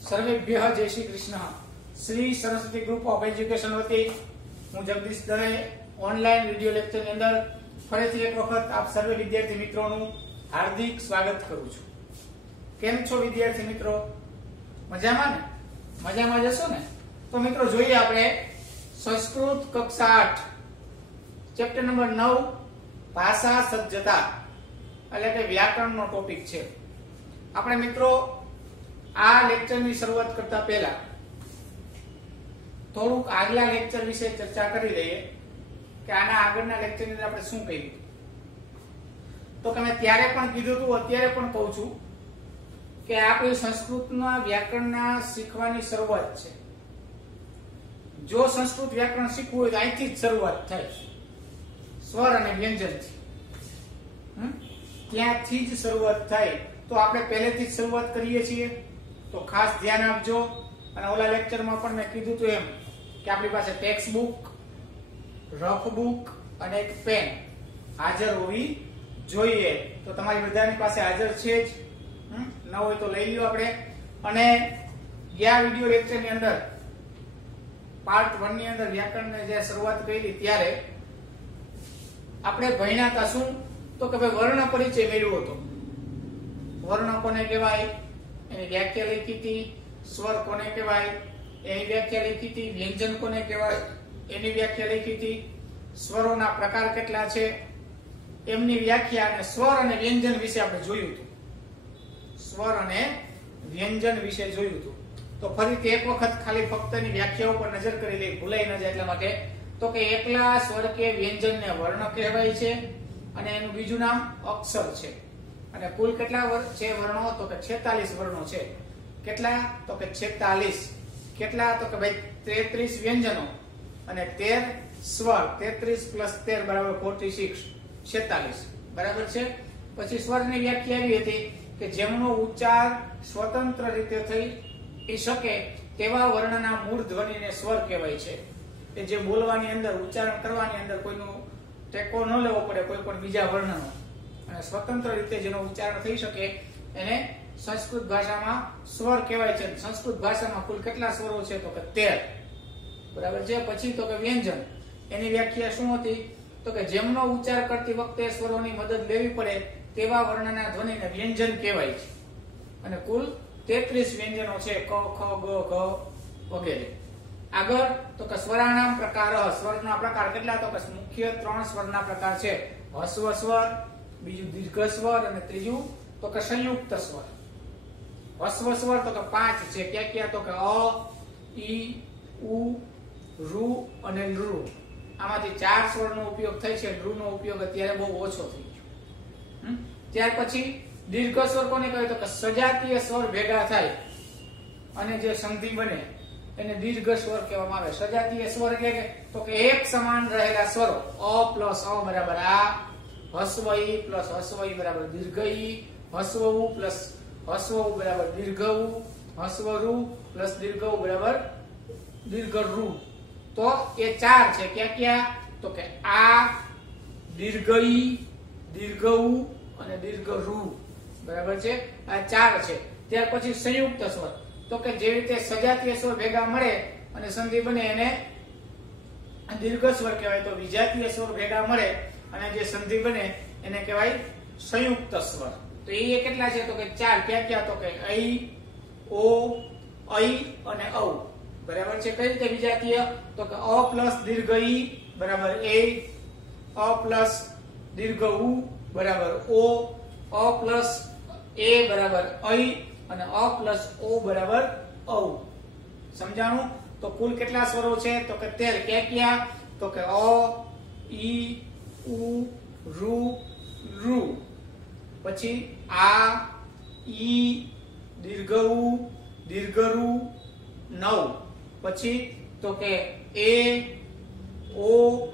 सर्वेभ्यः जय Shri Krishna. Shri Saraswati group of education वती हूँ Jagdish Dave online video lecture ની અંદર ફરીથી એક વખત આપ સર્વે વિદ્યાર્થી મિત્રોનું હાર્દિક સ્વાગત કરું છું। કેમ છો વિદ્યાર્થી મિત્રો? મજામાં ને? મજામાં જશો ને? તો મિત્રો જોઈએ આપણે સંસ્કૃત કક્ષા 8 ચેપ્ટર નંબર 9 ભાષા સજ્જતા એટલે કે વ્યાકરણનો ટોપિક છે। આપણે મિત્રો આ લેક્ચરની શરૂઆત કરતા પહેલા થોડુંક આગલા લેક્ચર વિશે ચર્ચા કરી લઈએ કે આના આગળના લેક્ચરની અંદર આપણે શું કહ્યું। તો કે મેં ત્યારે પણ કીધું હતું, અત્યારે પણ કહું છું કે આપણી સંસ્કૃતના વ્યાકરણના શીખવાની શરૂઆત છે। જો સંસ્કૃત વ્યાકરણ શીખવું હોય તો અહીંથી જ શરૂઆત થાય, સ્વર અને વ્યંજનથી। ત્યાંથી જ શરૂઆત થાય। તો આપણે પહેલેથી જ શરૂઆત કરીએ છીએ, તો ખાસ ધ્યાન આપજો। અને ઓલા લેક્ચરમાં પણ મેં કીધું હતું એમ કે આપણી પાસે ટેક્સ્ટ બુક, રફ બુક અને એક પેન હાજર હોવી જોઈએ। તો તમારી બધાની પાસે હાજર છે જ, ન હોય તો લઈ લ્યો આપણે। અને ગયા વિડિયો લેક્ચરની અંદર પાર્ટ 1 ની અંદર વ્યાકરણની જે શરૂઆત કરી ત્યારે આપણે ભણ્યા હતા શું? તો કે ભાઈ વર્ણ પરિચય મેળવ્યો હતો। વર્ણ કોને કહેવાય એની વ્યાખ્યા લખી હતી, સ્વર કોને કહેવાય એની વ્યાખ્યા લખી હતી, વ્યંજન કોને કહેવાય એની વ્યાખ્યા લખી હતી, સ્વરોના પ્રકાર કેટલા છે એમની વ્યાખ્યા, અને સ્વર અને વ્યંજન વિશે આપણે જોયું હતું। સ્વર અને વ્યંજન વિશે જોયું હતું। તો ફરીથી એક વખત ખાલી ફક્ત એની વ્યાખ્યા ઉપર નજર કરી લઈ, ભૂલાઈ ન જાય એટલા માટે। તો કે એકલા સ્વર કે વ્યંજનને વર્ણ કહેવાય છે અને એનું બીજું નામ અક્ષર છે। અને કુલ કેટલા છે વર્ણો? તો કે 46 વર્ણો છે। કેટલા? તો કે 46। કેટલા? તો કે ભાઈ 33 વ્યંજનો અને 13 સ્વર। 33 + 13 બરાબર 46, 46 બરાબર છે। પછી સ્વરની વ્યાખ્યા આવી હતી કે જેમનો ઉચ્ચાર સ્વતંત્ર રીતે થઈ શકે તેવા વર્ણના મૂળ ધ્વનિને સ્વર કહેવાય છે। કે જે બોલવાની અંદર, ઉચ્ચારણ કરવાની અંદર કોઈનો ટેકો ન લેવો પડે કોઈ પણ બીજા વર્ણનો, અને સ્વતંત્ર રીતે જેનો ઉચ્ચારણ થઈ શકે એને સંસ્કૃત ભાષામાં સ્વર કહેવાય છે। સંસ્કૃત ભાષામાં કુલ કેટલા સ્વરો છે? તો કે 13 બરાબર છે। પછી તો કે વ્યંજન, એની વ્યાખ્યા શું હતી? તો કે જેમનો ઉચ્ચાર કરતી વખતે સ્વરોની મદદ લેવી પડે તેવા વર્ણના ધ્વનિને વ્યંજન કહેવાય છે। અને કુલ 33 વ્યંજનો છે, ક, ખ, ગ, ઘ વગેરે। આગળ તો કે સ્વરાણામ પ્રકાર। સ્વરના પ્રકાર કેટલા? તો કે મુખ્ય 3 સ્વરના પ્રકાર છે, હસ્વ સ્વર, બીજું દીર્ઘ સ્વર અને ત્રીજું તો કે સંયુક્ત સ્વર। હસ્વ સ્વર તો કે 5 છે। ક્યાં ક્યાં? તો કે અ, ઈ, ઉ, ઋ અને લૃ। આમાંથી 4 સ્વરનો ઉપયોગ થાય છે, લૃનો ઉપયોગ અત્યારે બહુ ઓછો થઈ ગયો। ત્યાર પછી દીર્ઘ સ્વર કોને કહેવાય? તો કે સજાતીય સ્વર ભેગા થાય અને જે સંધિ બને એને દીર્ઘ સ્વર કહેવામાં આવે। સજાતીય સ્વર એટલે કે તો કે એક સમાન રહેલા સ્વરો, અ પ્લસ અ બરાબર આ, હસ્વ ઈ પ્લસ હસ્વ ઈ બરાબર દીર્ઘ ઈ, હસ્વ ઉ પ્લસ હસ્વ ઉ બરાબર દીર્ઘ ઉ, હસ્વ ઋ પ્લસ દીર્ઘ ઉ બરાબર દીર્ઘ ઋ। તો એ 4 છે। ક્યાં ક્યાં? તો કે આ, દીર્ઘ ઈ, દીર્ઘ ઉ અને દીર્ઘ ઋ બરાબર છે। આ 4 છે। ત્યાર પછી સંયુક્ત સ્વર, તો કે જે રીતે સજાતીય સ્વર ભેગા મળે અને સંધિ બને એને દીર્ઘ સ્વર કહેવાય, તો વિજાતીય સ્વર ભેગા મળે અને જે સંધિ બને એને કહેવાય સંયુક્ત સ્વર। તો એ કેટલા છે? તો કે 4। ક્યાં ક્યાં? તો કે ઐ, ઓ, ઐ અને ઔ બરાબર છે। કઈ રીતે વિજાતીય? તો કે અ પ્લસ દીર્ઘ ઈ બરાબર એ, અ પ્લસ દીર્ઘ ઉ બરાબર ઓ, અ પ્લસ એ બરાબર ઐ અને અ પ્લસ ઓ બરાબર ઔ। સમજાણું? તો કુલ કેટલા સ્વરો છે? તો કે 13। ક્યાં ક્યાં? તો કે અ, ઈ, ઉ, ઋ, ઋ। પછી આ, ઈ, દીર્ઘ ઉ, દીર્ઘ ઋ 9। પછી તો કે એ, ઓ,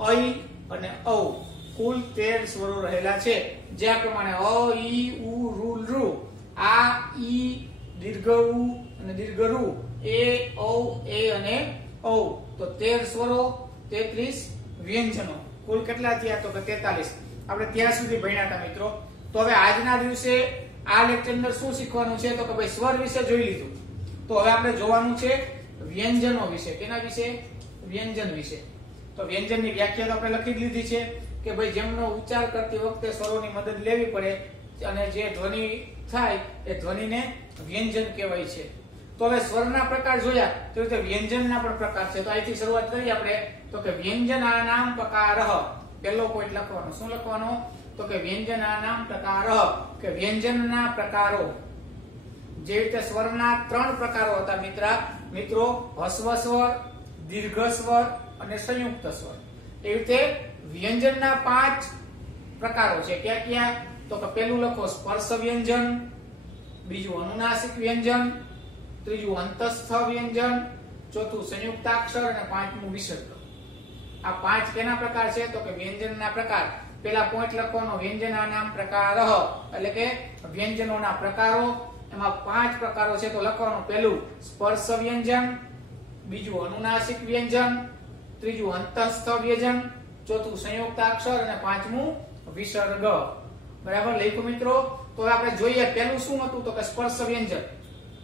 ઐ અને ઔ। કુલ 13 સ્વરો રહેલા છે। જે આ પ્રમાણે અ, ઈ, ઉ, ઋ, લૃ, આ, ઈ, દીર્ઘ ઉ અને દીર્ઘ ઋ, એ, ઔ, એ અને ઔ। તો 13 સ્વરો, 33 વ્યંજનો। કુલ કેટલા થયા? તો કે 43। આપણે ત્યાં સુધી ભણ્યા હતા મિત્રો। તો હવે આજના દિવસે આ લેક્ચર અંદર શું શીખવાનું છે? તો કે ભાઈ સ્વર વિશે જોઈ લીધું, તો હવે આપણે જોવાનું છે વ્યંજનો વિશે. કેના વિશે? વ્યંજન વિશે. તો વ્યંજનની વ્યાખ્યા તો આપણે લખી જ લીધી છે કે ભાઈ જેમનો ઉચ્ચાર કરતી વખતે સ્વરોની મદદ લેવી પડે અને જે ધ્વનિ થાય એ ધ્વનિને વ્યંજન કહેવાય છે. તો હવે સ્વરના પ્રકાર જોયા તો રીતે વ્યંજનના પણ પ્રકાર છે. તો અહીંથી શરૂઆત કરીએ આપણે. તો કે વ્યંજનાનામ પ્રકારઃ. પહેલો પોઈન્ટ લખવાનો. શું લખવાનો? તો કે વ્યંજનાનામ પ્રકારઃ, કે વ્યંજનના પ્રકારો. જે રીતે સ્વરના 3 પ્રકારો હતા મિત્રો, હસ્વ સ્વર, દીર્ઘ સ્વર અને સંયુક્ત સ્વર. એ રીતે વ્યંજનના 5 પ્રકારો છે. ક્યાં ક્યાં? તો કે પહેલું લખો સ્પર્શ વ્યંજન, બીજું અનુનાસિક વ્યંજન, ત્રીજું અંતસ્થ વ્યંજન, ચોથું સંયુક્તાક્ષર અને પાંચમું વિસર્ગ. આ 5 કેના પ્રકાર છે? તો કે વ્યંજનના પ્રકાર. પેલા પોઈન્ટ લખવાનો વ્યંજનાનામ પ્રકારઃ, એટલે કે વ્યંજનોના પ્રકારો. એમાં 5 પ્રકારો છે તો લખવાનું. પહેલું સ્પર્શ વ્યંજન, બીજું અનુનાસિક વ્યંજન, ત્રીજું અંતસ્થ વ્યંજન, ચોથું સંયુક્તાક્ષર અને પાંચમું વિસર્ગ. બરાબર લખ્યું મિત્રો? તો આપણે જોઈએ પહેલું શું હતું? તો કે સ્પર્શ વ્યંજન.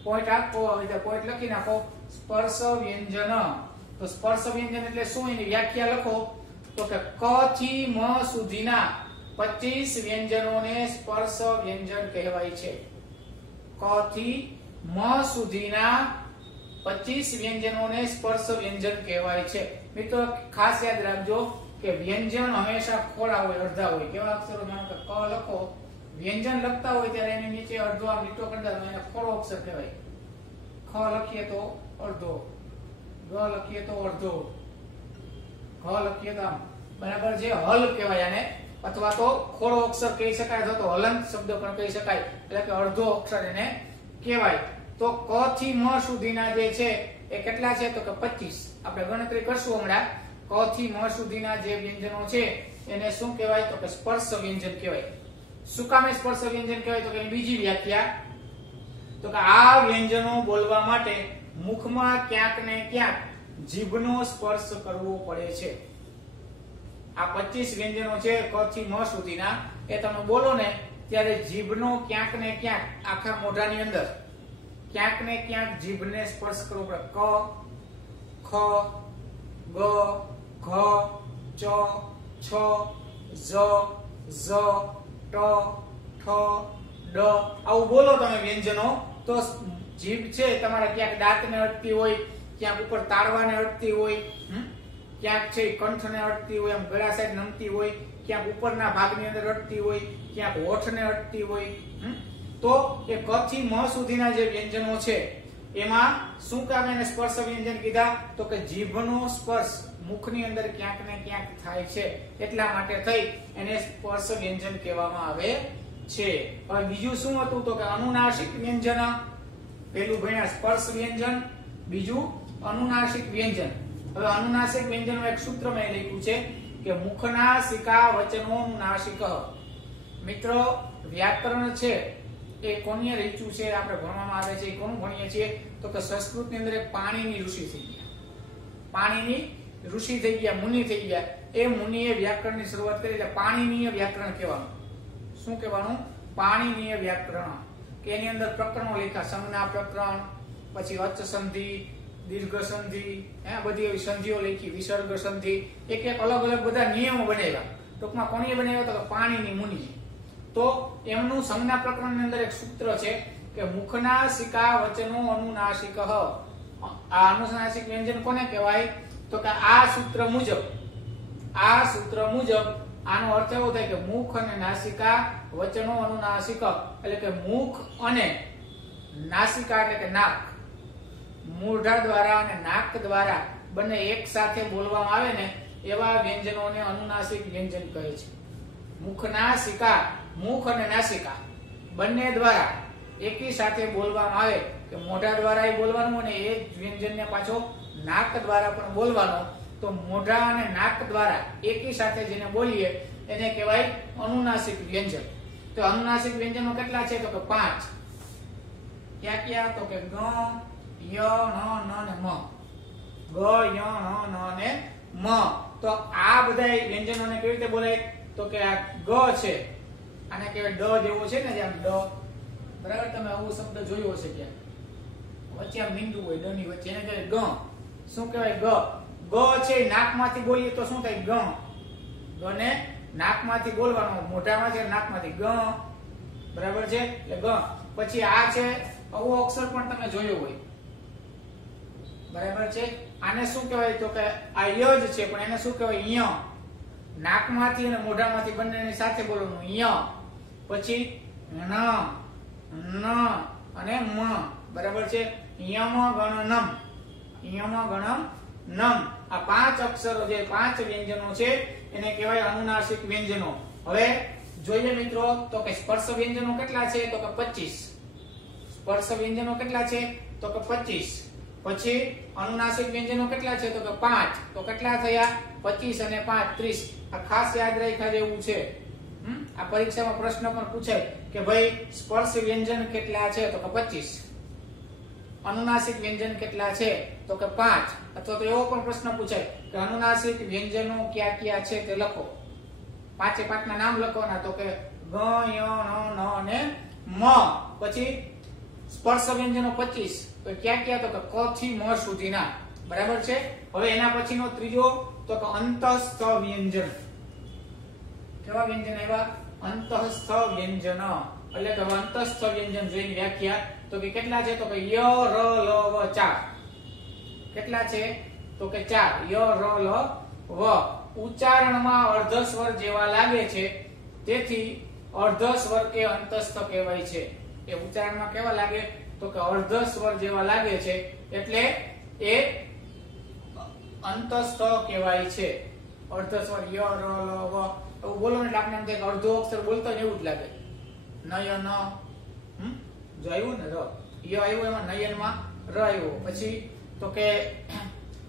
પોઈન્ટ આપો, પોઈન્ટ લખી નાખો. સ્પર્શ વ્યંજન. તો સ્પર્શ વ્યંજન એટલે શું? એની વ્યાખ્યા લખો. તો કે ક થી મ સુધીના 25 વ્યંજનોને સ્પર્શ વ્યંજન કહેવાય છે. ક થી મ સુધીના 25 વ્યંજનોને સ્પર્શ વ્યંજન કહેવાય છે. મિત્રો ખાસ યાદ રાખજો કે વ્યંજન હંમેશા ખોડા હોય, અડધા હોય. કેવા અક્ષરો? જાણો કે ક લખો, વ્યંજન લખતા હોય ત્યારે એની નીચે અડધો આમ લીટો કરી દેવાનો, એને ખોડો અક્ષર કહેવાય. ખ લખીએ તો અડધો, ગ લખીએ તો અડધો, ઘ લખીએ તો આમ. બરાબર છે? હલ કહેવાય આને, અથવા તો ખોડો અક્ષર કહી શકાય, અથવા તો હલંત શબ્દ પણ કહી શકાય. એટલે કે અડધો અક્ષર એને કહેવાય. તો ક થી મ સુધીના જે છે એ કેટલા છે? તો કે 25. આપણે ગણતરી કરશું હમણાં. ક થી મ સુધીના જે વ્યંજનો છે એને શું કહેવાય? તો કે સ્પર્શ વ્યંજન કહેવાય. શું કામે સ્પર્શ વ્યંજન કહેવાય? તો કે બીજી વ્યાખ્યા, તો કે આ વ્યંજનો બોલવા માટે મુખમાં ક્યાંક ને ક્યાંક જીભનો સ્પર્શ કરવો પડે છે. આ 25 વ્યંજનો છે ક થી મ સુધીના, એ તમે બોલો ને ત્યારે જીભનો ક્યાંક ને ક્યાંક આખા મોઢાની અંદર ક્યાંક ને ક્યાંક જીભને સ્પર્શ કરવો પડે. ક, ખ, ગ, ઘ, ચ, છ, ઝ, ઝ, ટ, ઠ, ડ. આવું બોલો તમે વ્યંજનો તો જીભ છે તમારા ક્યાંક દાંતને અડતી હોય, ક્યાંક ઉપર તાળવાને અડતી હોય, ક્યાંક છે કંઠને અડતી હોય, આમ ગળા સાઈડ નમતી હોય, ક્યાંક ઉપરના ભાગની અંદર અડતી હોય, ક્યાંક હોઠને અડતી હોય. તો એ ક થી મ સુધીના જે વ્યંજનો છે એમાં શું કામ એને સ્પર્શ વ્યંજન કીધા? તો કે જીભનો સ્પર્શ મુખની અંદર ક્યાંક ને ક્યાંક થાય છે, એટલા માટે થઈ એને સ્પર્શ વ્યંજન કહેવામાં આવે છે. હવે બીજું શું હતું? તો કે અનુનાસિક વ્યંજન. પહેલું ભણ્યા સ્પર્શ વ્યંજન, બીજું અનુનાસિક વ્યંજન. હવે અનુનાસિક વ્યંજનનું એક સૂત્ર મેં લખ્યું છે કે મુખના સિકા વચનો નાસિક. મિત્રો વ્યાકરણ છે એ કોની રચ્યું છે? આપણે ભણવામાં આવે છે. કોનું ભણીએ છીએ? તો કે સંસ્કૃતની અંદર એક પાણીની ઋષિ થઈ ગયા. પાણીની ઋષિ થઈ ગયા, મુનિ થઈ ગયા. એ મુનિએ વ્યાકરણની શરૂઆત કરી એટલે પાણીનીય વ્યાકરણ કહેવાનું. શું કહેવાનું? પાણીનીય વ્યાકરણ. કે એની અંદર પ્રકરણો લખ્યા. સંજ્ઞા પ્રકરણ, પછી અચ સંધિ, દીર્ઘ સંધિ, બધી એવી સંધિઓ લખી, વિસર્ગ સંધિ, એક એક અલગ અલગ બધા નિયમો બનાવ્યા. ટૂંકમાં કોણીએ બનાવ્યા? તો કે પાણીની મુનિએ. તો એમનું સંજ્ઞા પ્રકરણની અંદર એક સૂત્ર છે કે મુખના સિકા વચનો અનુનાસિક. આ અનુનાસિક વ્યંજન કોને કહેવાય? તો કે આ સૂત્ર મુજબ આનો અર્થ એવો થાય કે મુખ અને નાસિકા વચનો અનુનાસિક. એટલે કે મુખ અને નાસિકા એટલે કે નાક, મોઢા દ્વારા અને નાક દ્વારા બંને એક સાથે બોલવામાં આવે ને એવા વ્યંજનોને અનુનાસિક વ્યંજન કહે છે. મુખના સિકા, મુખ અને નાસિકા બંને દ્વારા એકી સાથે બોલવામાં આવે કે મોઢા દ્વારા બોલવાનું અને એ વ્યંજનને પાછો નાક દ્વારા પણ બોલવાનો. તો મોઢા અને નાક દ્વારા એકી સાથે જેને બોલીએ એને કહેવાય અનુનાસિક વ્યંજન. તો અનુનાસિક વ્યંજનો કેટલા છે? તો કે 5. ક્યાં ક્યાં? તો કે ગ, ય, ણ, ન ને મ. ગ, ય, ણ, ન ને મ. તો આ બધા વ્યંજનોને કેવી રીતે બોલાય? તો કે આ ગ છે આને કહેવાય ડ જેવો છે ને, જેમ ડ. બરાબર? તમે આવો શબ્દ જોયો હશે ક્યાં? વચ્ચે આ મીંડું હોય ડ ની વચ્ચે, એને કહેવાય ગ. શું કહેવાય? ગ. ગ છે નાકમાંથી બોલીએ તો શું થાય? ગ. ગ ને નાકમાંથી બોલવાનો, મોઢામાં છે નાકમાંથી ગ. બરાબર છે, એટલે ગ. પછી આ છે આવો અક્ષર પણ તમે જોયો હોય. બરાબર છે, આને શું કહેવાય? તો કે આ ય જ છે, પણ એને શું કહેવાય? ય. નાકમાંથી અને મોઢામાંથી બંનેની સાથે બોલવાનું ય. પછી ન, ન અને મ. બરાબર છે, યમ ગણનમ, યમ ગણમ નમ. આ 5 અક્ષરો જે 5 વ્યંજનો છે એને કહેવાય અનુનાસિક વ્યંજનો. હવે જોઈએ મિત્રો તો કે સ્પર્શ વ્યંજનો કેટલા છે? તો કે 25. સ્પર્શ વ્યંજનો કેટલા છે? તો કે 25. પછી અનુનાસિક વ્યંજનો કેટલા છે? તો કે 5. તો કેટલા થયા? 25 અને 5 30. આ ખાસ યાદ રાખ્યા જેવું છે. આ પરીક્ષામાં પ્રશ્ન પણ પૂછાય કે ભાઈ સ્પર્શ વ્યંજન કેટલા છે? તો કે 25. અનુનાસિક વ્યંજન કેટલા છે? તો કે 5. અથવા તો એવો પણ પ્રશ્ન પૂછાય કે અનુનાસિક વ્યંજનો કયા કયા છે તે લખો. 5 5 ના નામ લખવાના. તો કે ગ, ય, ન, અને મ. પછી સ્પર્શ વ્યંજનો 25. તો ક્યાં ક્યાં? તો કે ક થી મ સુધીના. બરાબર છે. હવે એના પછીનો ત્રીજો તો કે અંતઃસ્થ વ્યંજન. કેવા વ્યંજન આવ્યા? અંતઃસ્થ વ્યંજન. એટલે કે અંતઃસ્થ વ્યંજન જોઈની વ્યાખ્યા તો કે કેટલા છે? તો કે ય, ર, લ, વ 4. કેટલા છે? તો કે 4. ય, ર, લ, વ. ઉચ્ચારણમાં અર્ધ સ્વર જેવા લાગે છે, તેથી અર્ધ સ્વર કે અંતઃસ્થ કહેવાય છે. એ ઉચ્ચારણમાં કેવા લાગે? તો કે અર્ધ સ્વર જેવા લાગે છે, એટલે એ અંતઃસ્થ કહેવાય છે. અર્ધ સ્વર ય, ર, લ, વ એવું બોલો ને એટલે આપણે એમ થાય કે અર્ધો અક્ષર બોલતો ને એવું જ લાગે. નયન, જો આવ્યું ને ર, ય આવ્યું, એમાં નયનમાં ર આવ્યો. પછી તો કે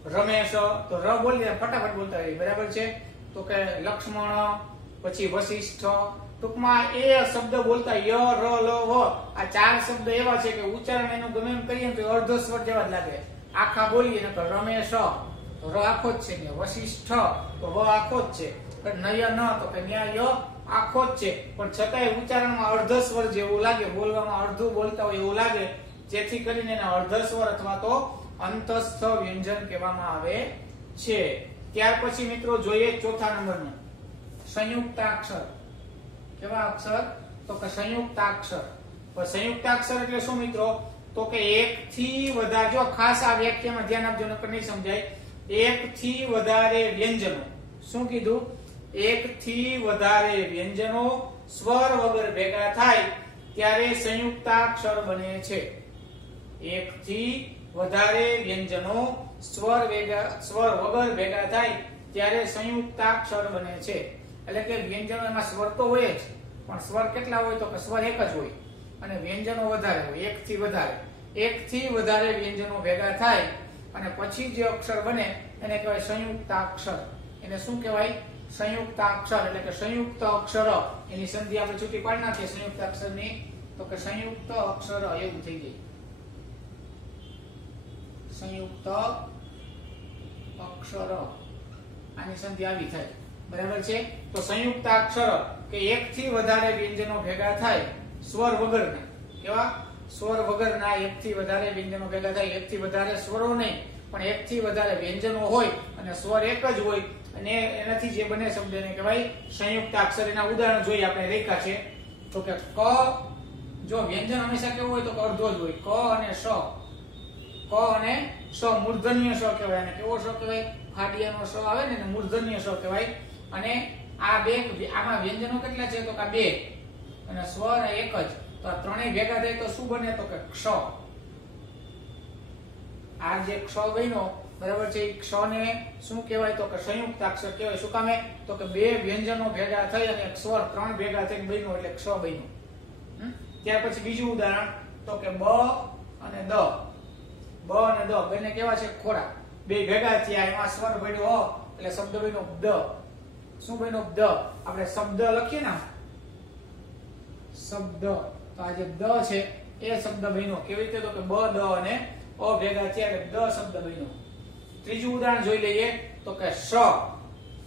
રમેશ, તો ર બોલીએ ફટાફટ બોલતા હોય. બરાબર છે. તો કે લક્ષ્મણ, પછી વશિષ્ઠ. ટૂંકમાં એ શબ્દ બોલતા ય, ર, લ, વ આ 4 શબ્દ એવા છે કે ઉચ્ચારણ એનું ગમે એમ કરીએ તો અર્ધ સ્વર જેવા જ લાગે. આખા બોલીએ ને તો રમેશ તો ર આખો જ છે ને, વશિષ્ઠ તો વ આખો જ છે, નયન તો કે ન્યા ય આખો જ છે, પણ છતાંય ઉચ્ચારણમાં અર્ધ સ્વર જેવું લાગે, બોલવામાં અડધું બોલતા હોય એવું લાગે, જેથી કરીને એને અર્ધ સ્વર અથવા તો અંતઃસ્થ વ્યંજન કહેવામાં આવે છે. ત્યાર પછી મિત્રો જોઈએ ચોથા નંબરનું સંયુક્તાક્ષર. કેવા અક્ષર? તો કે સંયુક્તાક્ષર. પણ સંયુક્તાક્ષર એટલે શું મિત્રો? તો કે એક થી વધારે, જો ખાસ આ વ્યાખ્યામાં ધ્યાન આપજો નકર નહીં સમજાય. એક થી વધારે વ્યંજનો. શું કીધું? એક થી વધારે વ્યંજનો સ્વર વગર ભેગા થાય ત્યારે સંયુક્તાક્ષર બને છે. એક થી વધારે વ્યંજનો સ્વર વગર ભેગા થાય ત્યારે સંયુક્તાક્ષર બને છે. એટલે કે વ્યંજનો એમાં સ્વર તો હોય જ, પણ સ્વર કેટલા હોય? તો કે સ્વર એક જ હોય અને વ્યંજનો વધારે હોય. એક થી વધારે, એક થી વધારે વ્યંજનો ભેગા થાય અને પછી જે અક્ષર બને એને કહેવાય સંયુક્તાક્ષર. એને શું કહેવાય? સંયુક્તાક્ષર. એટલે કે સંયુક્ત અક્ષર. એની સંધિ આપણે છૂટી પાડી નાખીએ સંયુક્ત અક્ષરની, તો કે સંયુક્ત અક્ષર એવું થઈ જાય. સંયુક્ત અક્ષર આની સંધિ આવી થાય. બરાબર છે. તો સંયુક્તાક્ષર કે એક થી વધારે વ્યંજનો ભેગા થાય સ્વર વગરના. કેવા? સ્વર વગરના એક થી વધારે વ્યંજનો ભેગા થાય. એક થી વધારે સ્વરો નહીં, પણ એક થી વધારે વ્યંજનો હોય અને સ્વર એક જ હોય અને એનાથી જે બને શબ્દને કહેવાય સંયુક્તાક્ષર. એના ઉદાહરણ જોઈએ આપણે રેખા છે. તો કે ક, જો વ્યંજન હંમેશા કેવું હોય? તો કે અડધો જ હોય. ક અને સ. ક અને સ મૂર્ધન્ય સ કહેવાય. અને કેવો સ કહેવાય? ફાડિયાનો સ આવે ને મૂર્ધન્ય સ કહેવાય. અને આ બે, આમાં વ્યંજનો કેટલા છે? તો કે 2 અને સ્વર એક જ. તો આ ત્રણેય ભેગા થાય તો શું બને? તો કે ક્ષ. આ જે ક્ષ બન્યો, બરાબર છે, એ ક્ષ ને શું કહેવાય? તો કે સંયુક્તાક્ષર કહેવાય. શું કામે? તો કે 2 વ્યંજનો ભેગા થઈ અને એક સ્વર 3 ભેગા થઈને બન્યો એટલે ક્ષ બન્યો. ત્યાર પછી બીજું ઉદાહરણ તો કે બ અને દ. બ અને દ બંને કેવા છે? ખોડા. 2 ભેગા થયા, એમાં સ્વર બન્યો એટલે શબ્દ બન્યો દ. શું બન્યો? દ. આપણે શબ્દ લખીએ ને, શબ્દ, તો આ જે દ છે એ શબ્દ બન્યો. કેવી રીતે? તો કે બ, દ અને અ ભેગા થયા એટલે દ શબ્દ બન્યો. ત્રીજું ઉદાહરણ જોઈ લઈએ તો કે સ.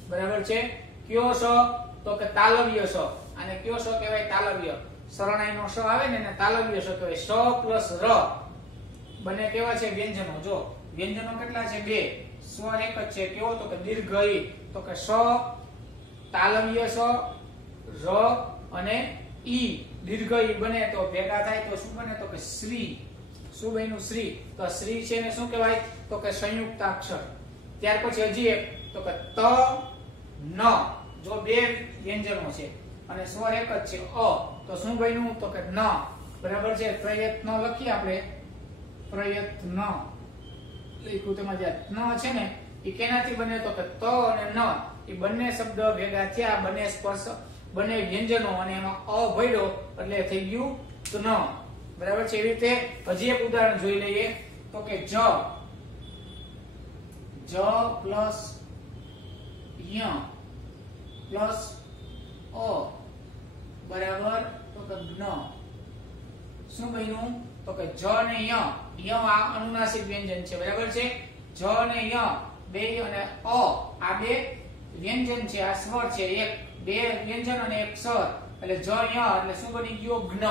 બરાબર છે. કયો સ? તો કે તાલવ્ય સ. અને કયો સ કહેવાય? તાલવ્ય. શરણાઈનો સ આવે ને એને તાલવ્ય સ કહેવાય. સ પ્લસ ર. બંને કેવા છે વ્યંજનો? જો વ્યંજનો કેટલા છે? બે. સ્વર એક જ છે. કેવો? તો કે દીર્ઘ ઈ. તો કે સ, તાલવ્ય સ, ર અને ઈ. દીર્ઘ ઈ બને તો ભેગા થાય તો શું બને? તો કે શ્રી. શું બન્યું? શ્રી. તો શ્રી છે ને શું કહેવાય? તો કે સંયુક્તાક્ષર. ત્યાર પછી હજી એક તો કે ત, ન. જો બે વ્યંજનો છે અને સ્વર એક જ છે અ, તો શું બન્યું? તો કે ન. બરાબર છે. પ્રયત્ન લખીએ આપણે. પ્રયત્ન લખ્યું તેમાં જે ન છે ને એ કેનાથી બને? તો કે ત અને ન. એ બંને શબ્દ ભેગા થયા, બંને સ્પર્શ, બંને વ્યંજનો અને એમાં અ ભળ્યો એટલે થઈ ગયું તન. બરાબર છે. એવી રીતે હજી એક ઉદાહરણ જોઈ લઈએ. તો કે જ, જ પ્લસ ય પ્લસ અ બરાબર તો કે જ્ઞ. શું બન્યું? તો કે જ ને ય. ય આ અનુનાસિક વ્યંજન છે. બરાબર છે. જ ને ય બે અને અ આ બે વ્યંજન છે. આ સ્વર છે. એક બે વ્યંજન અને એક સ્વર એટલે જ ય એટલે શું બની ગયો? જ્ઞ.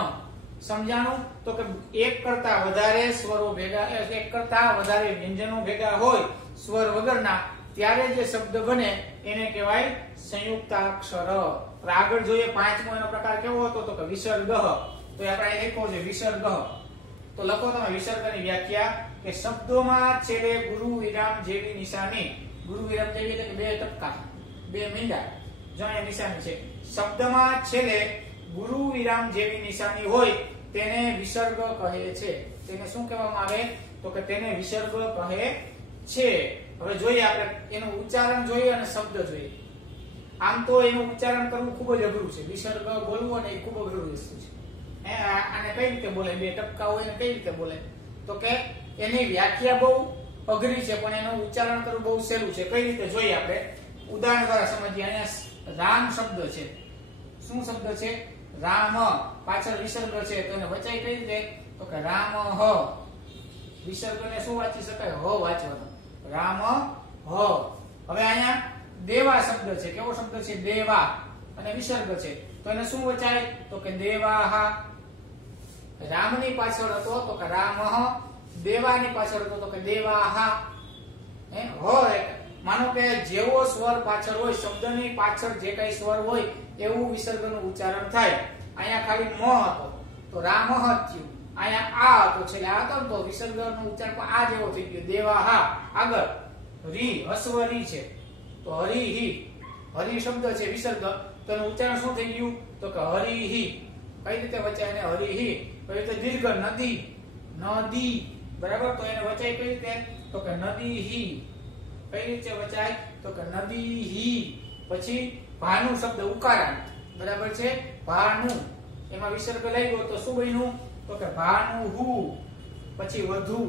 સમજાણું? તો કે એક કરતા વધારે સ્વરો ભેગા, એક કરતા વધારે વ્યંજનો ભેગા હોય સ્વર વગરના, ત્યારે જે શબ્દ બને એને કહેવાય સંયુક્તાક્ષર. આગળ જોઈએ પાંચમો એનો પ્રકાર કેવો હતો? તો કે વિસર્ગ. તો આપણે લખો છે વિસર્ગ. તો લખો તમે વિસર્ગની વ્યાખ્યા કે શબ્દોમાં છેલ્લે ગુરુ વિરામ જેવી નિશાની. ગુરુ વિરામ જેવી એટલે કે બે ટપકા, બે મીંડા. જો અહીંયા નિશાની છે. શબ્દમાં છેલ્લે ગુરુ વિરામ જેવી નિશાની હોય તેને વિસર્ગ કહે છે. તેને શું કહેવામાં આવે? તો કે તેને વિસર્ગ કહે છે. હવે જોઈએ આપણે એનું ઉચ્ચારણ જોઈએ અને શબ્દ જોઈએ. આમ તો એનું ઉચ્ચારણ કરવું ખૂબ જ અઘરું છે. વિસર્ગ બોલવું અને એ ખૂબ અઘરું વસ્તુ છે. આને કઈ રીતે બોલે? બે ટપકા હોય ને કઈ રીતે બોલે? તો કે એની વ્યાખ્યા બહુ અઘરી છે પણ એનું ઉચ્ચારણ કરવું બહુ સહેલું છે. કઈ રીતે જોઈએ આપણે ઉદાહરણ દ્વારા સમજીએ. અહીંયા રામ શબ્દ છે. શું શબ્દ છે? રામ. પાછળ વિસર્ગ છે તો એને વચાય કઈ રીતે? તો કે રામ હ. વિસર્ગને શું વાંચી શકાય? હ વાંચવાનો. રામ હ. હવે અહીંયા દેવા શબ્દ છે. કેવો શબ્દ છે? દેવા. અને વિસર્ગ છે તો એને શું વચાય? તો કે દેવાહા. રામની પાછળ હતો તો કે રામહ. દેવાની પાછળ હતો તો કે દેવાહા. માનો કે જેવો સ્વર પાછળ હોય, શબ્દની પાછળ જે કઈ સ્વર હોય એવું વિસર્ગનું ઉચ્ચારણ થાય. અહીંયા ખાલી મ હતો તો રામહ થયું. અહીંયા આ હતો છેલ્લે આ હતો તો વિસર્ગનું ઉચ્ચારણ પણ આ જેવો થઈ ગયો. દેવાહા. આગળ રી, હસ્વ રી છે તો હરિહી. હરિ શબ્દ છે વિસર્ગ તો એનું ઉચ્ચારણ શું થઈ ગયું? તો કે હરિહી. કઈ રીતે વચાય એને? હરિહી. કઈ રીતે? દીર્ઘ. નદી, નદી. બરાબર. તો એને વચાય કઈ રીતે? તો કે નદીહી. કઈ રીતે વચાય? તો કે નદીહી. પછી ભાનુ શબ્દ ઉકારાંત. બરાબર છે. ભાનુ એમાં વિસર્ગ લઈ ગયો તો શું બન્યું? તો કે ભાનુહુ. પછી વધુ,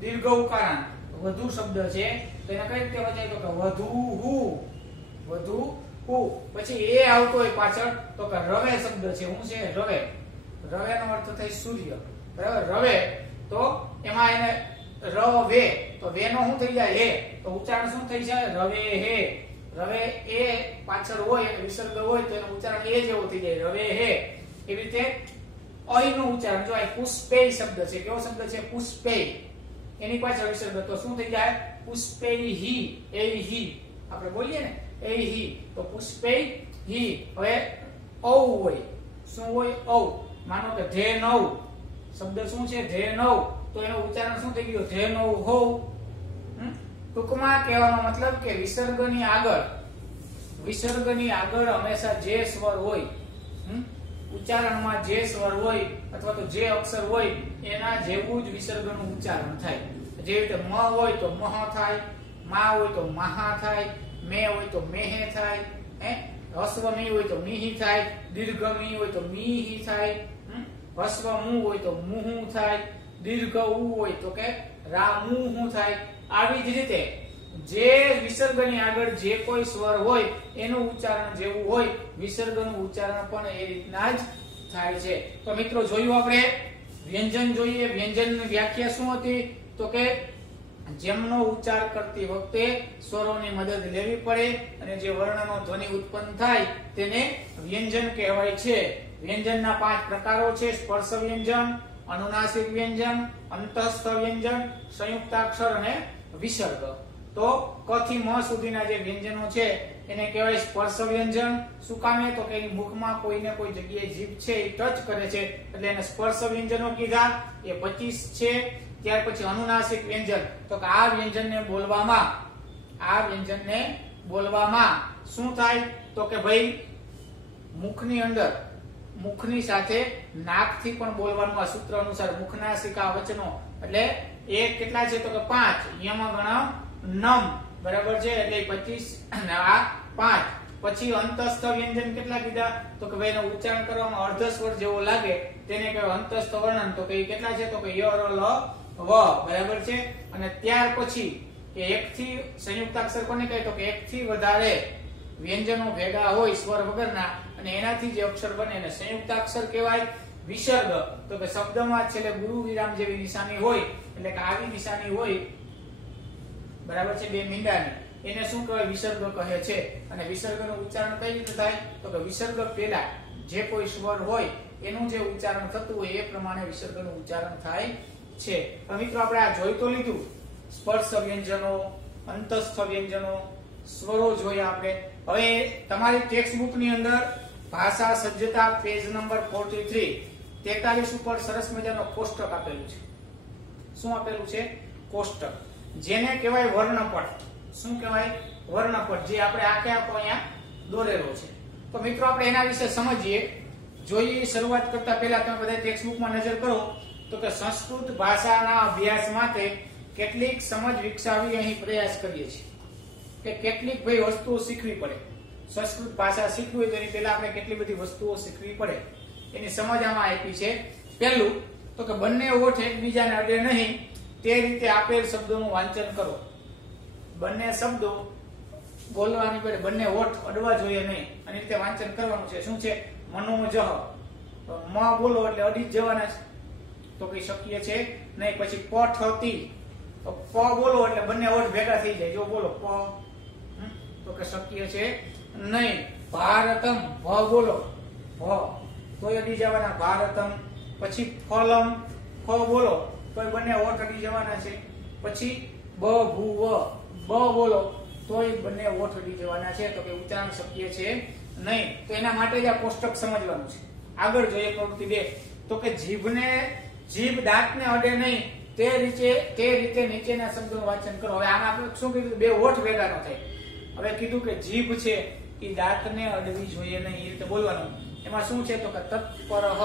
દીર્ઘ ઉકારાંત. વધુ શબ્દ છે તો એને કઈ રીતે વચાય? તો કે વધુહુ. વધુહુ. પછી એ આવતો હોય પાછળ તો કે રવે શબ્દ છે. શું છે? રવે. રવે નો અર્થ થાય સૂર્ય. બરાબર. રવે તો એમાં એને રવે તો વે નો શું થઈ જાય? હે. તો ઉચ્ચારણ શું થઈ જાય? રવે હે. રવે એ પાછળ હોય વિસર્ગ હોય તો એનું ઉચ્ચારણ એ જેવું થઈ જાય. રવે હે. એવી રીતે અય નું ઉચ્ચારણ જો આ પુષ્પેય શબ્દ છે. કેવો શબ્દ છે? પુષ્પેય. એની પાછળ વિસર્ગ તો શું થઈ જાય? પુષ્પેયહી. એહી આપણે બોલીએ ને એહી તો પુષ્પેયહી. હવે ઔ હોય. શું હોય? ઔ. માનો કે ધેનૌ શબ્દ શું છે? ધેનૌ તો એનું ઉચ્ચારણ શું થઈ ગયું? ધેનૌ હો. ટૂંકમાં કહેવાનો મતલબ કે વિસર્ગની આગળ હંમેશા જે સ્વર હોય, ઉચ્ચારણમાં જે સ્વર હોય અથવા તો જે અક્ષર હોય એના જેવું જ વિસર્ગનું ઉચ્ચારણ થાય. જેવી રીતે મ હોય તો મહ થાય, મા હોય તો મહા થાય, મે હોય તો મેહે થાય, હસ્વ મી હોય તો મીહી થાય, દીર્ઘ મી હોય તો મીહી થાય, હસ્વ મુ હોય તો મુહુ થાય, દીર્ઘ ઉ હોય તો કે રામુહુ થાય. આવી જ રીતે જે વિસર્ગની આગળ જે કોઈ સ્વર હોય એનું ઉચ્ચારણ જેવું હોય વિસર્ગનું ઉચ્ચારણ પણ એ રીતના જ થાય છે. તો મિત્રો જોયું આપણે વ્યંજન જોઈએ. વ્યંજનની વ્યાખ્યા શું હતી? તો કે જેમનો ઉચ્ચાર કરતી વખતે સ્વરોની મદદ લેવી પડે અને જે વર્ણનો ધ્વનિ ઉત્પન્ન થાય તેને વ્યંજન કહેવાય છે. વ્યંજનના 5 પ્રકારો છે: સ્પર્શ વ્યંજન, અનુનાસિક વ્યંજન, અંતસ્થ વ્યંજન, સંયુક્તાક્ષર અને વિસર્ગ. તો ક થી મ સુધીના જે વ્યંજનો છે એને કહેવાય સ્પર્શ વ્યંજન. શું કામે? તો કે મુખમાં કોઈને કોઈ જગ્યાએ જીભ છે એ ટચ કરે છે એટલે એને સ્પર્શ વ્યંજનો કીધા. એ 25 છે. ત્યાર પછી અનુનાસિક વ્યંજન, તો કે આ વ્યંજનને બોલવામાં શું થાય? તો કે ભાઈ મુખની અંદર, મુખની સાથે નાકથી પણ બોલવાનું. આ સૂત્ર અનુસાર મુખનાસિકા વચનો એટલે એ કેટલા છે? તો કે 5. યમ ગણ નમ, બરાબર છે, એટલે 25 અને આ 5. પછી અંતસ્થ વ્યંજન કેટલા કીધા? તો કે ભાઈ એનું ઉચ્ચારણ કરવામાં અર્ધ સ્વર જેવો લાગે તેને કહેવાય અંતસ્થ વર્ણન. તો કે કેટલા છે? તો કે ય, ર, લ, વ, બરાબર છે. અને ત્યાર પછી કે એક થી સંયુક્તાક્ષર કોને કહે? તો કે એક થી વધારે વ્યંજનો ભેગા હોય સ્વર વગરના અને એનાથી જે અક્ષર બને એને સંયુક્તાક્ષર કહેવાય. વિસર્ગ, તો કે શબ્દમાં છેલ્લે ગુરુ વિરામ જેવી નિશાની હોય એટલે કે આવી નિશાની હોય, બરાબર છે, બે મીંડાની, એને શું કહેવાય? વિસર્ગ કહે છે. અને વિસર્ગનું ઉચ્ચારણ કઈ રીતે થાય? તો કે વિસર્ગ પહેલા જે કોઈ સ્વર હોય એનું જે ઉચ્ચારણ થતું હોય એ પ્રમાણે વિસર્ગનું ઉચ્ચારણ થાય છે. તો મિત્રો આપણે આ જોઈ તો લીધું, સ્પર્શ વ્યંજનો, અંતસ્થ વ્યંજનો, સ્વરો જોયા આપણે. હવે તમારી ટેક્સ્ટ બુક ની અંદર ભાષા સજ્જતા પેજ નંબર 43 ઉપર સરસ મજાનો કોષ્ટક આપેલું છે. શું આપેલું છે? કોષ્ટક, જેને કહેવાય વર્ણપટ. શું કહેવાય? વર્ણપટ, જે આપણે આખે આખો અહીંયા દોરેલો છે. તો મિત્રો આપણે એના વિશે સમજીએ. જોઈએ શરૂઆત કરતા પહેલા તમે બધા ટેક્સ્ટ બુકમાં નજર કરો તો કે સંસ્કૃત ભાષાના અભ્યાસ માટે કેટલીક સમજ વિકસાવી અહીં પ્રયાસ કરીએ છીએ કે કેટલીક ભાઈ વસ્તુઓ શીખવી પડે. સંસ્કૃત ભાષા શીખવી હોય તો એની પહેલા આપણે કેટલી બધી વસ્તુઓ શીખવી પડે એની સમજ આમાં આપી છે. પહેલું તો કે બંને ઓઠ એકબીજાને અડે નહીં તે રીતે આપેલ શબ્દોનું વાંચન કરો. બંને શબ્દો બોલવાની પડે, બંને ઓઠ અડવા જોઈએ નહીં અને રીતે વાંચન કરવાનું છે. શું છે? મનોજહ, મ બોલો એટલે અડી જ જવાના છે, તો કઈ શક્ય છે નહીં. પછી પઠતી, તો પ બોલો એટલે બંને ઓઠ ભેગા થઈ જાય. જો બોલો પ, તો કે શક્ય છે નહીં. ભારતમ, ભ બોલો, ભ તોય અડી જવાના, ભારતમ. પછી ફલમ, ફ બોલો તોય બંને ઓઠ અડી જવાના છે. પછી બ ભૂવ, બ બોલો તોય બંને ઓઠ અડી જવાના છે, તો કે ઉચ્ચારણ શક્ય છે નહીં. તો એના માટે જ આ કોષ્ટક સમજવાનું છે. આગળ જોઈએ પ્રવૃત્તિ 2, તો કે જીભ દાંતને અડે નહીં તે રીતે નીચેના શબ્દોનું વાંચન કરો. હવે આમાં આપણે શું કીધું? બે ઓઠ ભેગા ન થાય. હવે કીધું કે જીભ છે એ દાંતને અડવી જોઈએ નહીં, એ રીતે બોલવાનું. એમાં શું છે? તો કે તત્પરહ,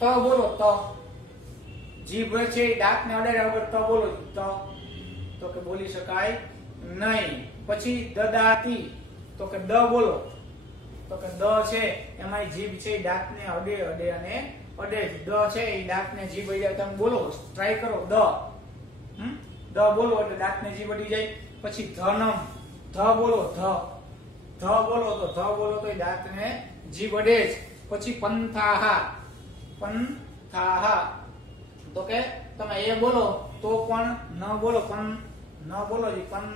ત બોલો, ત. જીભ છે એ દાંતને અડાડ્યા વગર ત બોલો, ત, તો કે બોલી શકાય નહીં. પછી દદાતી, તો કે દ બોલો, તો કે દ છે એમાં જીભ છે એ દાંતને અડે અને અડે. દ છે એ દાંતને જીભ અડે. તમે બોલો, ટ્રાય કરો, દ, દ બોલો એટલે દાંતને જીભ અડી જાય. પછી ધનમ, ધ બોલો, ધ બોલો તો એ દાંતને જીભ અડે જ. પછી પંથાહા, તો કે તમે એ બોલો તો પણ ન બોલો, પણ ન બોલો જી, પણ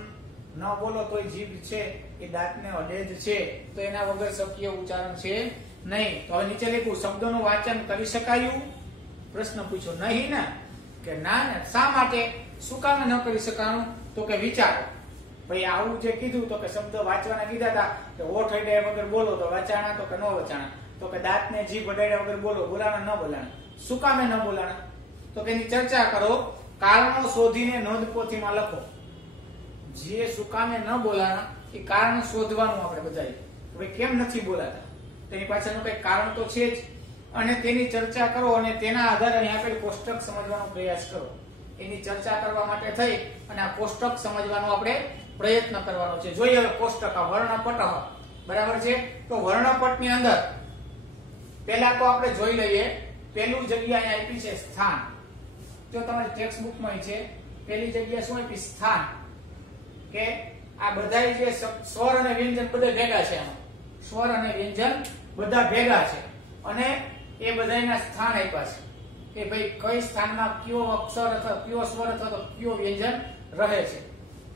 ન બોલો તો જીભ છે એ દાંતને અડે જ છે, તો એના વગર શક્ય ઉચ્ચારણ છે નહીં. તો હવે નીચે લખ્યું શબ્દોનું વાંચન કરી શકાયું? પ્રશ્ન પૂછ્યો. નહીં ને, કે ના ને. શા માટે? શું કામ ન કરી શકાયું? તો કે વિચારો. ભાઈ આવું જે કીધું તો કે શબ્દ વાંચવાના કીધા હતા કે ઓઠ અડાડ્યા વગર બોલો તો વચાણા, તો કે ન વચાણા. તો કે દાંતને જીભ અડાડ્યા વગર બોલો, બોલાણા ન બોલાણા. શું કામે ન બોલાણા? તો કે એની ચર્ચા કરો, કારણો શોધીને નોંધપોથીમાં લખો. જે શું કામે ન બોલાણા એ કારણ શોધવાનું આપણે બધાએ. ભાઈ કેમ નથી બોલાતા? તેની પાછળનું કઈ કારણ તો છે જ, અને તેની ચર્ચા કરો અને તેના આધારે અહીં આપેલ કોષ્ટક સમજવાનો પ્રયાસ કરો. એની ચર્ચા કરવા માટે થઈ અને આ કોષ્ટક સમજવાનો આપણે પ્રયત્ન કરવાનો છે. જોઈએ હવે કોષ્ટક, વર્ણપટ, બરાબર છે. તો વર્ણપટની અંદર પહેલા તો આપણે જોઈ લઈએ, પહેલું જગ્યા અહીં આપી છે સ્થાન. જો તમારી ટેક્સ્ટ બુકમાં છે પહેલી જગ્યા શું આપી? સ્થાન. કે આ બધા જે સ્વર અને વ્યંજન બધા ભેગા છે, આમાં સ્વર અને વ્યંજન બધા ભેગા છે અને એ બધાના સ્થાન આપ્યા છે કે ભાઈ કઈ સ્થાનમાં કયો અક્ષર અથવા કયો સ્વર અથવા તો કયો વ્યંજન રહે છે.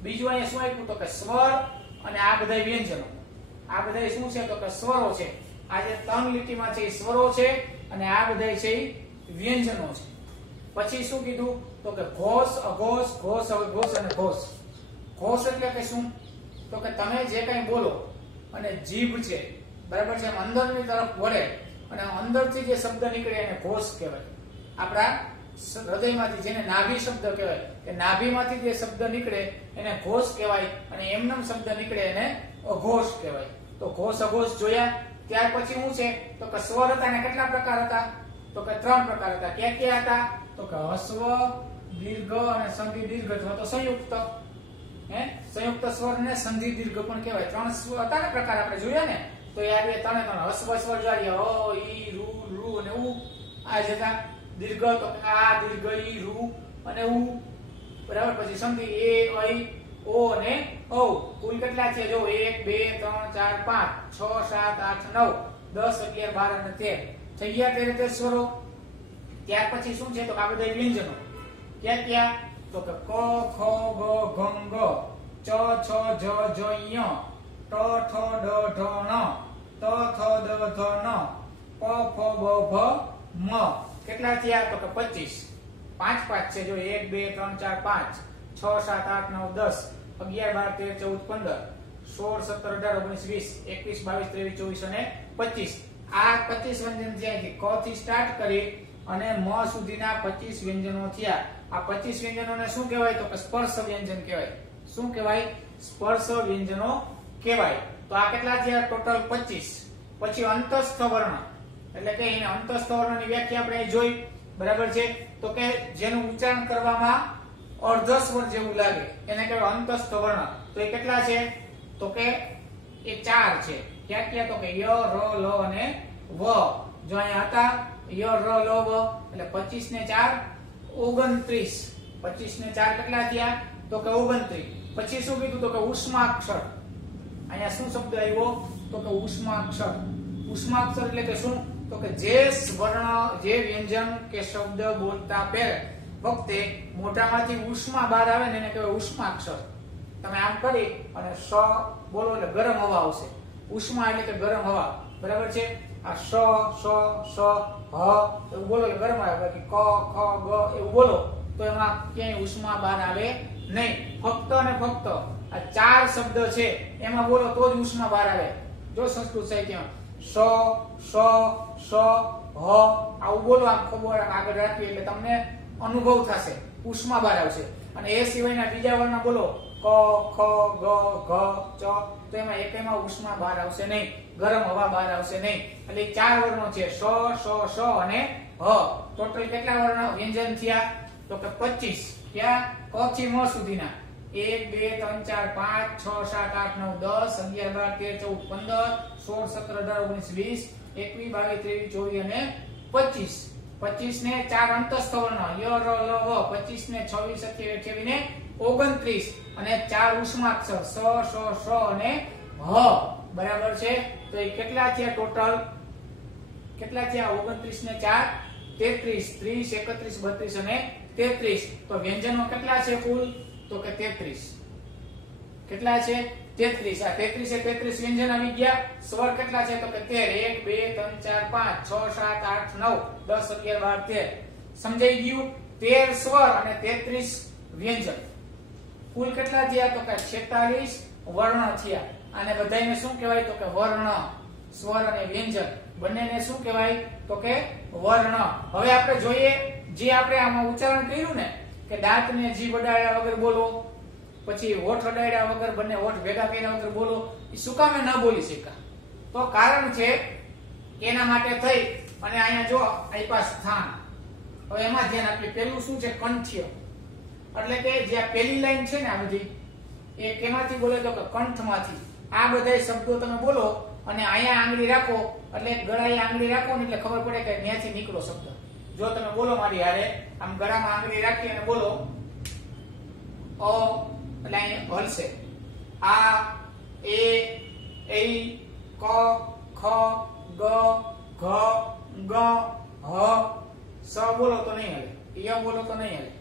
બીજું અહીંયા શું આપ્યું? તો કે સ્વર અને આ બધા વ્યંજનો. આ બધા શું છે? તો કે સ્વરો છે. આ જે ત્રણ લીટીમાં છે એ સ્વરો છે અને આ બધા છે એ વ્યંજનો છે. પછી શું કીધું તો કે ઘોષ, અઘોષ, ઘોષ, અઘોષ અને ઘોષ. ઘોષ એટલે કે શું તો કે તમે જે કંઈ બોલો અને જીભ છે બરાબર છે અંદરની તરફ વળે અને અંદરથી જે શબ્દ નીકળે એને ઘોષ કહેવાય. આપણા હૃદયમાંથી જેને નાભી શબ્દ કહેવાય કે નાભીમાંથી જે શબ્દ નીકળે એને ઘોષ કહેવાય અને એમનેમ શબ્દ નીકળે એને અઘોષ કહેવાય. તો ઘોષ અઘોષ જોયા. ત્યાર પછી શું છે તો કે સ્વર હતા ને કેટલા પ્રકાર હતા તો કે 3 પ્રકાર હતા. ક્યાં ક્યાં હતા તો કે હસ્વ, દીર્ઘ અને સંધિ દીર્ઘ અથવા તો સંયુક્ત. સંયુક્ત સ્વર ને સંધિ દીર્ઘ પણ કહેવાય. 3 સ્વર હતા ને પ્રકાર આપણે જોયા ને તો યાર એ 3 હસ્વ સ્વર જોઈએ અ, ઈ, રૂ અને ઉ. આ જતા દીર્ઘ તો આ, દીર્ઘ, ઈ, રૂ અને ઉ બરાબર. પછી સંધિ એ, ઐ, ઓ અને ઔ. કુલ કેટલા છે જો 1 2 3 4 5 6 7 8 9 10 11 12 અને 13 થઈ ગયા 13 સ્વરો. ત્યાર પછી શું છે તો આ બધા વ્યંજનો. ક્યાં ક્યાં તો કે ક, ખ, ગ, ઘ, ગ, ચ, છ, જ, ઝ, ય, ટ, ઠ, ડ, ઢ, ણ, ત, થ, દ, ધ, ન, પ, ફ, બ, ભ, મ. કેટલા થયા તો કે 25. 5 5 છે જો 1 2 3 4 5 6 7 8 9 10 11 12 13 14 15 16 17 18 20 21 22 23 24 અને 25. આ 25 વ્યંજન થયા છે. ક થી સ્ટાર્ટ કરી અને મ સુધીના 25 વ્યંજનો થયા. આ 25 વ્યંજનોને શું કહેવાય તો કે સ્પર્શ વ્યંજન કહેવાય. શું કહેવાય સ્પર્શ વ્યંજનો કહેવાય. તો આ કેટલા થયા ટોટલ 25. પછી અંતસ્થ વર્ણ એટલે કે એને અંતસ્થ વર્ણની વ્યાખ્યા આપણે જોઈ બરાબર છે તો કે જેનું ઉચ્ચારણ કરવામાં અર્ધ સ્વર જેવું લાગે એને કહેવાય અંતસ્થ વર્ણ. તો એ કેટલા છે તો કે એ 4 છે. ક્યાં ક્યાં તો કે ય, ર, લ અને વ. જો અહીંયા હતા ય, ર, લ, વ એટલે 25 ને 4 29. 25 ને 4 કેટલા થયા તો કે 29. પછી શું કીધું તો કે ઉષ્માક્ષર. અહીંયા શું શબ્દ આવ્યો તો કે ઉષ્માક્ષર. ઉષ્માક્ષર એટલે કે શું તો કે જે વર્ણ જે વ્યંજન કે શબ્દ બોલતા પહેલા વખતે મોઢામાંથી ઉષ્મા બહાર આવે ને એને કહેવાય ઉષ્માક્ષર. તમે આમ કરી અને સ બોલો એટલે ગરમ હવા આવશે. ઉષ્મા એટલે કે ગરમ હવા બરાબર છે. આ સ સ સ હ એવું બોલો એટલે ગરમ આવે. બાકી ક ખ ગ એવું બોલો તો એમાં ક્યાંય ઉષ્મા બહાર આવે નહીં. ફક્ત અને ફક્ત આ 4 શબ્દ છે એમાં બોલો તો જ ઉષ્મા બહાર આવે. જો સંસ્કૃત સાહિત્યમાં સ સ સ હ આવું બોલો આમ ખબર આગળ રાખવી એટલે તમને અનુભવ થશે ઉષ્મા બહાર આવશે. અને એ સિવાયના બીજા વર્ણ બોલો ક ખ ગ ઘ ચ તો એમાં એકેયમાં ઉષ્મા બહાર આવશે નહીં. ગરમ હવા બહાર આવશે નહીં. એટલે 4 વર્ણો છે સ સ સ અને હ. ટોટલ કેટલા વર્ણ વ્યંજન થયા તો કે 25. ક્યાં ક થી મ સુધીના 1 2 3 4 5 6 7 8 9 10 11 12 13 14 15 16 17 18 19 20 21 22 23 24 અને 25. 25 ને 4 અંતસ્થ વર્ણ ય, ર, લ, વ. 25 ને 26 27 28 ને 29 અને 4 ઉષ્માક્ષર સ સ સ અને હ બરાબર છે. તો એ કેટલા થયા ટોટલ કેટલા થયા 29 ને 4 33 30 31 32 અને 33. તો વ્યંજનો કેટલા છે કુલ તો કે 33. કેટલા છે 33. આ 33 એ 33 વ્યંજન આવી ગયા. સ્વર કેટલા છે તો કે 13 1 2 3 4 5 6 7 8 9 10 11 12 13. સમજાઈ ગયું. 13 સ્વર અને 33 વ્યંજન. કુલ કેટલા થયા તો કે 46 વર્ણ થયા. આને બધાયને શું કહેવાય તો કે વર્ણ. સ્વર અને વ્યંજન બંનેને શું કહેવાય તો કે વર્ણ. હવે આપણે જોઈએ જે આપણે આમાં ઉચ્ચારણ કર્યું ને કે દાંતને જીભ અડાડ્યા વગર બોલો, પછી હોઠ અડાડ્યા વગર બંને હોઠ ભેગા કર્યા વગર બોલો, એ શું કામે ન બોલી શક્યા? તો કારણ છે એના માટે થઈ અને અહીંયા જો આપ્યા સ્થાન. હવે એમાં ધ્યાન આપીએ. પેલું શું છે કંઠ્ય. એટલે કે જે આ પેલી લાઈન છે ને આ બધી એ કેમાંથી બોલે તો કે કંઠમાંથી. આ બધા શબ્દો તમે બોલો અને અહીંયા આંગળી રાખો એટલે ગળાએ આંગળી રાખો ને એટલે ખબર પડે કે ત્યાંથી નીકળો શબ્દ. જો તમે બોલો મારી હારે આમ ગળામાં આંગળી રાખી અને બોલો અ એટલે અહીંયા હલશે. આ એ ઐ ક ખ ગ ઘ ગ હ સ બોલો તો નહીં હલે. ય બોલો તો નહીં હલે.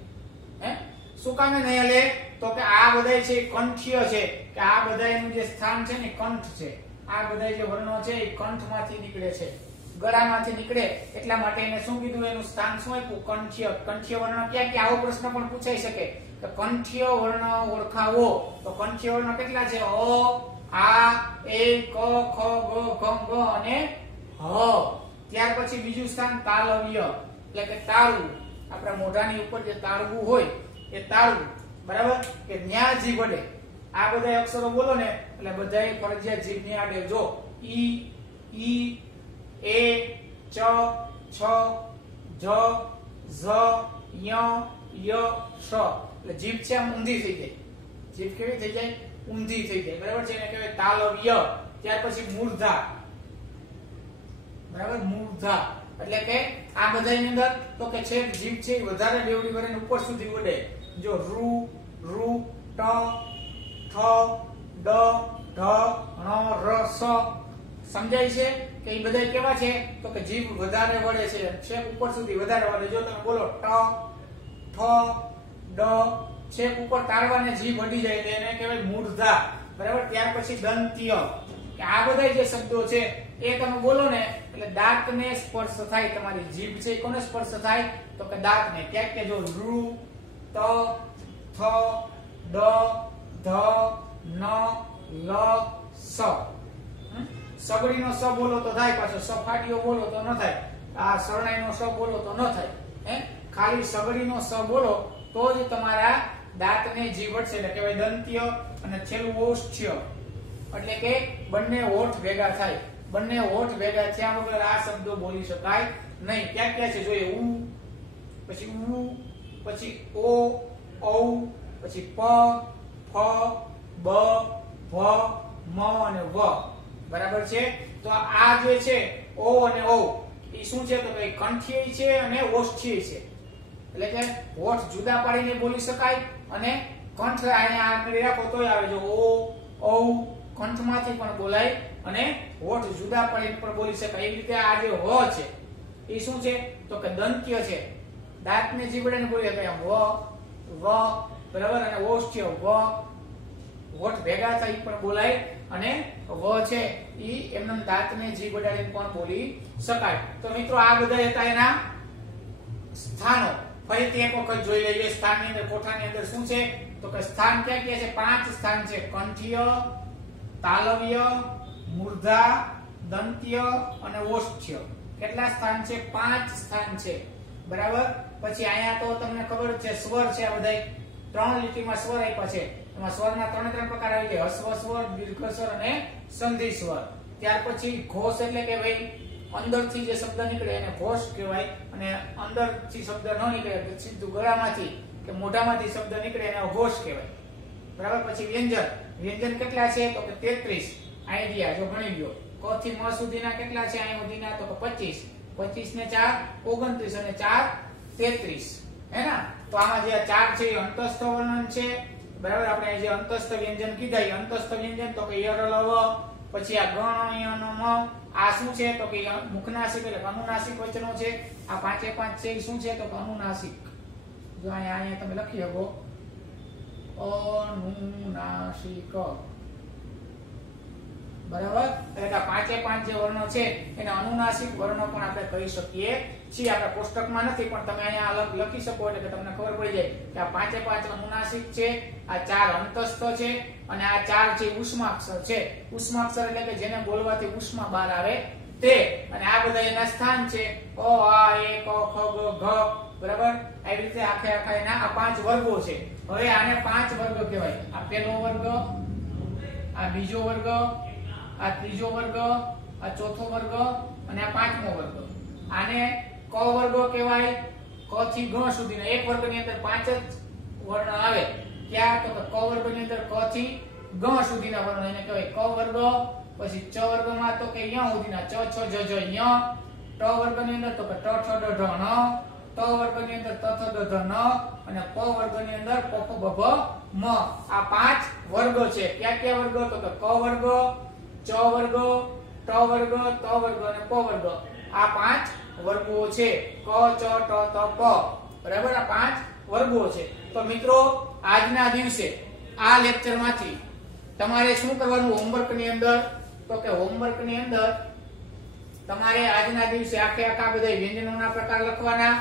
હે શું કામે નહીં હલે તો કે આ બધા છે કંઠ્ય છે કે આ બધાનું જે સ્થાન છે ને કંઠ છે. આ બધા જે વર્ણો છે એ કંઠમાંથી નીકળે છે. ગળામાંથી નીકળે એટલા માટે એને શું કીધું, એનું સ્થાન શું આપ્યું, કંઠ્ય. કંઠ્ય વર્ણ ક્યાં ક્યાં, આવો પ્રશ્ન પણ પૂછાઈ શકે તો કંઠ્ય વર્ણ ઓળખાવો. તો કંઠ્ય વર્ણ કેટલા છે, અ, આ, એ, ક, ખ, ગ, ઘ, ગ અને હ. ત્યાર પછી બીજું સ્થાન તાલવ્ય એટલે કે તાળવું. આપણા મોઢાની ઉપર જે તાળવું હોય એ તાળવું, બરાબર, કે ન્યા જીભ વડે આ બધા અક્ષરો બોલો ને એટલે બધાય ફરજિયાત જીભની આડે. જો ઈ, ઈ, એ, ચ, છ, જ, ઝ, ય, ય, શ. એટલે જીભ છે આમ ઊંધી થઈ જાય. જીભ કેવી થઈ જાય, ઊંધી થઈ જાય, બરાબર છે, એને કહેવાય તાલવ્ય. ત્યાર પછી મૂર્ધા, બરાબર, મૂર્ધા એટલે કે આ બધાની અંદર તો કે છેક જીભ છે વધારે બેવડી કરીને ઉપર સુધી વડે. જો રૂ, રૂ, ટ, ઠ, ડ, ઢ, ણ, ર, સ. સમજાય છે કે એ બધા કેવા છે તો કે જીભ વધારે વળે છે, છેક ઉપર સુધી વધારે વળે. જો તમે બોલો ટ, ઠ, ડ, છેક ઉપર તાળવાને જીભ વળી જાય એને કહેવાય મૂર્ધા, બરાબર. ત્યાર પછી દંત્ય કે આ બધા જે શબ્દો છે એ તમે બોલો ને એટલે દાંતને સ્પર્શ થાય. તમારી જીભ છે કોને સ્પર્શ થાય તો કે દાંતને. ક્યાંક કે જો રૂ, ત, થ, ડ, ધ, ન, લ, સ. સગડીનો સ બોલો તો થાય, પાછો સફાટીઓ બોલો તો ન થાય, આ શરણાઈનો સ બોલો તો ન થાય. ખાલી સગડીનો સ બોલો તો જ તમારા દાંતને જીભ વળશે એટલે કહેવાય દંત્ય. અને છેલ્લું ઓષ્ઠ્ય એટલે કે બંને હોઠ ભેગા થાય. બંને હોઠ ભેગા થયા વગર આ શબ્દો બોલી શકાય નહીં. ક્યાં ક્યાં છે જોઈએ, ઉ, પછી ઉ, પછી ઓ, ઔ, પછી પ, ફ, બ, ભ, મ અને વ, બરાબર છે. તો આ જે છે ઓ અને ઔ એ શું છે તો કે કંઠ્ય છે અને ઓષ્ઠ્ય છે. એટલે કે હોઠ જુદા પાડીને બોલી શકાય અને કંઠ અહીંયા આગળ રાખો તોય આવે. જો ઓ, ઔ કંઠમાંથી પણ બોલાય અને હોઠ જુદા પાડીને પણ બોલી શકાય. એવી રીતે આ જે હ છે એ શું છે તો કે દંત્ય છે, દાંતને જીભડાને બોલી શકાય. વ, વ, બરાબર. અને ઓષ્ઠ્ય વ, હોઠ ભેગા થઈ પણ બોલાય અને વ છે ઈ એમનેમ દાંતને જીભ વડાડીને પણ બોલી શકાય. તો મિત્રો આ બધા હતા એના સ્થાનો. ફરીથી એક વખત જોઈ લઈએ. સ્થાનની અંદર કોઠાની અંદર શું છે તો કે સ્થાન ક્યાં ક્યાં છે, 5 સ્થાન છે. કંઠ્ય, તાલવ્ય, મૂર્ધા, દંત્ય અને ઓષ્ઠ્ય. કેટલા સ્થાન છે, 5 સ્થાન છે, બરાબર. પછી અહીંયા તો તમને ખબર છે સ્વર છે, આ બધા 3 લીટીમાં સ્વર આપ્યા છે. એમાં સ્વરના 3 પ્રકાર આવી ગયા, હસ્વ સ્વર, દીર્ઘ સ્વર અને સંધિ સ્વર. ત્યાર પછી ઘોષ એટલે કે ભાઈ અંદરથી જે શબ્દ નીકળે એને ઘોષ કહેવાય, અને અંદરથી શબ્દ ન નીકળે તો સીધું ગળામાંથી કે મોઢામાંથી શબ્દ નીકળે એને ઘોષ કહેવાય, બરાબર. પછી વ્યંજન. વ્યંજન કેટલા છે તો કે 33 આઈડિયા જો ગણી લ્યો. ક થી મ સુધીના કેટલા છે અહીં સુધીના તો કે 25. 25 ને 4 29 અને 4 33 હે ને. તો આમાં જે 4 છે એ અંતસ્થ વર્ણન છે, બરાબર. આપણે જે અંતસ્થ વ્યંજન કીધા એ અંતસ્થ વ્યંજન તો કે યરલવ. પછી આ ગણ યન મ આ શું છે તો કે મુખનાસિક એટલે અનુનાસિક વચનો છે. આ 5 છે એ શું છે તો કે અનુનાસિક. જો અહીંયા તમે લખી શકો અનુનાસિક, બરાબર. એટલે 5 જે વર્ણો છે એને અનુનાસિક વર્ણો પણ આપણે કહી શકીએ છીએ. આપણે કોષ્ટકમાં નથી પણ તમે અહીંયા અલગ લખી શકો એટલે કે તમને ખબર પડી જાય કે આ 5 અનુનાસિક છે, આ 4 અંતસ્થ છે અને આ 4 છે ઉષ્માક્ષર છે. ઉષ્માક્ષર એટલે કે જેને બોલવાથી ઉષ્મા બહાર આવે તે. અને આ બધા એના સ્થાન છે અ, આ, એ, ક, ખ, ગ, ઘ, બરાબર. આવી રીતે આખે આખા એના આ 5 વર્ગો છે. હવે આને 5 વર્ગ કહેવાય. આ પહેલો વર્ગ, આ બીજો વર્ગ, આ ત્રીજો વર્ગ, આ ચોથો વર્ગ અને આ 5મો વર્ગ. આને ક વર્ગ કહેવાય. ક થી ગ સુધીના એક વર્ગની અંદર 5 જ વર્ણ આવે. ક્યાં તો કે ક વર્ગની અંદર ક થી ગ સુધીના વર્ણ એને કહેવાય ક વર્ગ. પછી ચ વર્ગમાં તો કે ય સુધીના ચ, છ, જ, ઝ, ય. ટ વર્ગની અંદર તો કે ટ, ઠ, ડ, ઢ, ણ. ત વર્ગની અંદર ત, થ, દ, ધ, ન. અને પ વર્ગની અંદર પ, ફ, બ, ભ, મ. આ 5 વર્ગ છે. ક્યાં ક્યાં વર્ગ તો કે ક વર્ગ, ચ વર્ગ, ટ વર્ગ, ત વર્ગ અને પ વર્ગ. આ 5 વર્ગો છે. ક, ચ, ટ, ત, પ, બરાબર. આ 5 વર્ગો છે. તો મિત્રો આજના દિવસે આ તમારે આજના દિવસે આખે આખા બધા વ્યંજનોના પ્રકાર લખવાના,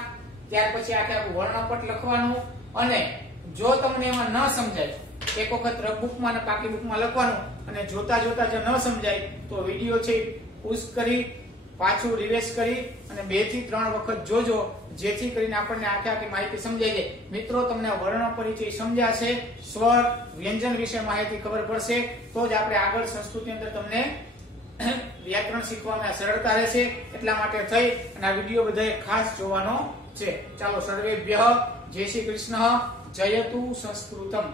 ત્યાર પછી આખે આખું વર્ણપટ લખવાનું, અને જો તમને એમાં ન સમજાય એક વખત રફ બુકમાં અને પાકી બુકમાં લખવાનું, અને જોતા જોતા જો ન સમજાય તો વિડિયો છે પુશ કરી પાછું રિવાઇઝ કરી અને 2 થી 3 વખત જોજો, જેથી કરીને આપણને આખે આખી માહિતી સમજાઈ જાય. મિત્રો, તમને વર્ણ પરિચય સમજાશે, સ્વર વ્યંજન વિશે માહિતી ખબર પડશે તો જ આપણે આગળ સંસ્કૃતની અંદર તમને વ્યાકરણ શીખવામાં સરળતા રહેશે. એટલા માટે થઈ અને આ વિડિયો બધાએ ખાસ જોવાનો છે. ચાલો, સર્વેભ્યઃ જય શ્રી કૃષ્ણ, જયતુ સંસ્કૃતમ.